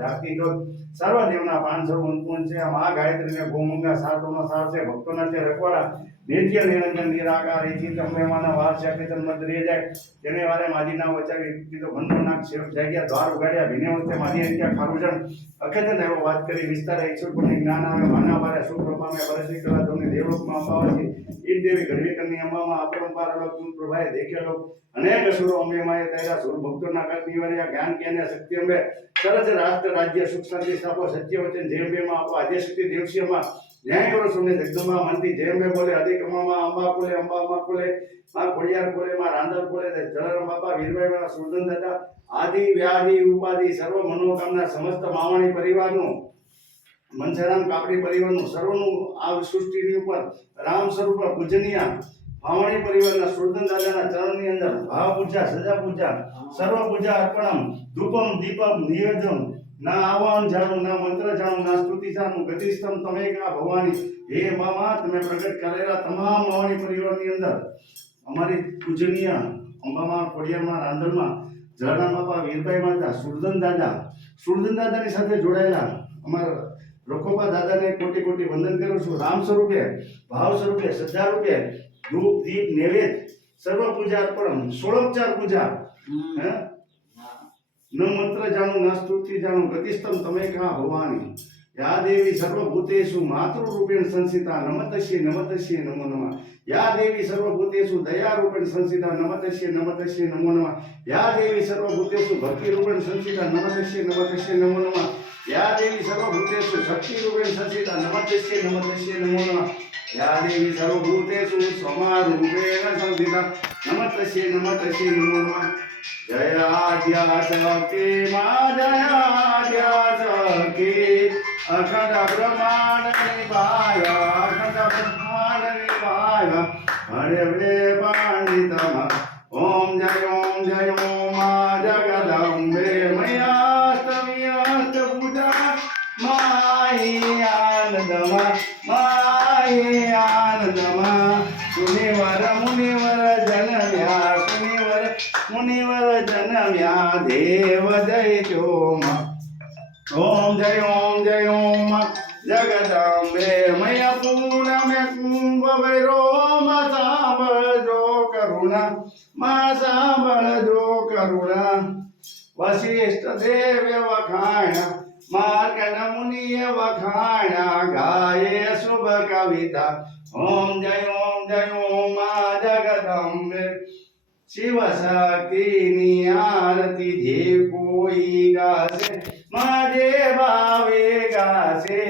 જાતિ જો સર્વદેવના 549 છે. મા ગાયત્રીને ગોમંગા સાતોનો સાર છે. ભક્તોના છે રખવાડા નિત્ય નિરંજન નિરાકાર એથી અંબેમાના વાર છે કેતન મંદિરે જાય તેને વારે માજીના વચાવી કીધો ભંડોનાક શેર જાગ્યા દ્વાર ઉગાડ્યા વિને વખતે માજી અંત્યા ખારુજન અખેતન એવો વાત કરી વિસ્તાર ઈશ્વર પણ જ્ઞાન આવે માના વારે સુપ્રભામે વરસી કલા તમને દેવલોકમાં અપાવશે ઈ દેવી ઘરવી કરની અંબામાં અપરંપાર લોક પ્રભાએ દેખેલો અનેક અસુરો અંબે માએ તૈરા સુર ભક્તોના કરની વારે જ્ઞાન કેને શક્તિ અંબે સરજ રાષ્ટ્ર રાજ્ય સુખ શાંતિ સ્થાપો સત્ય વચન જેમ બેમાં આપો આજે શક્તિ દેવસીમાં ન્યાય કરો સુને જગદંબા મનથી જેમ બે બોલે અધિકમામાં અંબા કોલે અંબામાં કોલે માં ખોડિયાર કોલે માં રાંદલ કોલે જલારામ બાપા વીરભાઈ સુરજન દાદા આદિ વ્યાધિ ઉપાધિ સર્વ મનોકામના સમસ્ત માવણી પરિવારનું મનસરામ કાપડી પરિવારનું સર્વનું આ સૃષ્ટિની ઉપર રામ સ્વરૂપ પૂજનીય માવણી પરિવારના સુરજન દાદાના ચરણની અંદર ભાવ પૂજા સજા પૂજા સર્વ પૂજા અર્પણમ ધૂપમ દીપમ નિવેદન ના આહવાન જાણું ના મંત્ર જાણું ના સ્તુતિ જાણું ગતિસ્તમ તમે કા ભવાની હે મામા તમે પ્રગટ કરેલા તમામ માવણી પરિવારની અંદર અમારી પૂજનીય અંબામાં ખોડિયારમાં રાંદલમાં જલારામ બાપા વીરભાઈ માતા સુરજન દાદાની સાથે જોડાયેલા અમારા રખોબા દાદાને કોટી કોટી વંદન કરું છું. રામ સ્વરૂપે ભાવ સ્વરૂપે શ્રદ્ધા રૂપે ધૂપ દીપ નૈવેદ્ય સર્વ પૂજા અર્પણ 16 પૂજા હે ન મંત્ર જાણું ન સ્તુતિ જાણું ગતિસ્તમ તમે કા ભવાની યા દેવી સર્વભૂતેષુ માતૃરૂપેણ સંસ્થિતા નમતસ્ય નમો નમઃ યા દેવી સર્વભૂતેષુ દયારૂપેણ સંસ્થિતા નમતસ્ય નમો નમઃ યા દેવી સર્વભૂતેષુ ભક્તિરૂપેણ સંસ્થિતા નમતસ્ય નમો નમઃ યા દેવી સર્વભૂતેષુ શક્તિરૂપેણ સંસ્થિતા નમતસ્ય નમો નમઃ યા દેવી સર્વભૂતેષુ સ્વમારૂપેણ સંસ્થિતા નમતસ્ય નમો નમઃ જયા સખી મા જયા સખી અખંડ બ્રહ્માંડ નિભાય હરે વે પાંડિતમ ઓમ જય મા જગદંબે મયાસ્તમી અસ્ત પૂજા માહી આનંદમાં મુનિવર જનમ્યા દેવ દૈત્યોમાં ઓમ જય ઓમ જગદંબે મય પૂર્ણમે કુંભ વૈરો માં સાંભળજો કરુણા વશિષ્ઠ દેવ્ય વખાણા માર્કંડ મુનિએ વખાણા ગાયે શુભ કવિતા ઓમ જય ઓમ જગદંબે શિવ શક્તિની આરતી જે કોઈ ગાશે મા જે ભાવે ગાશે.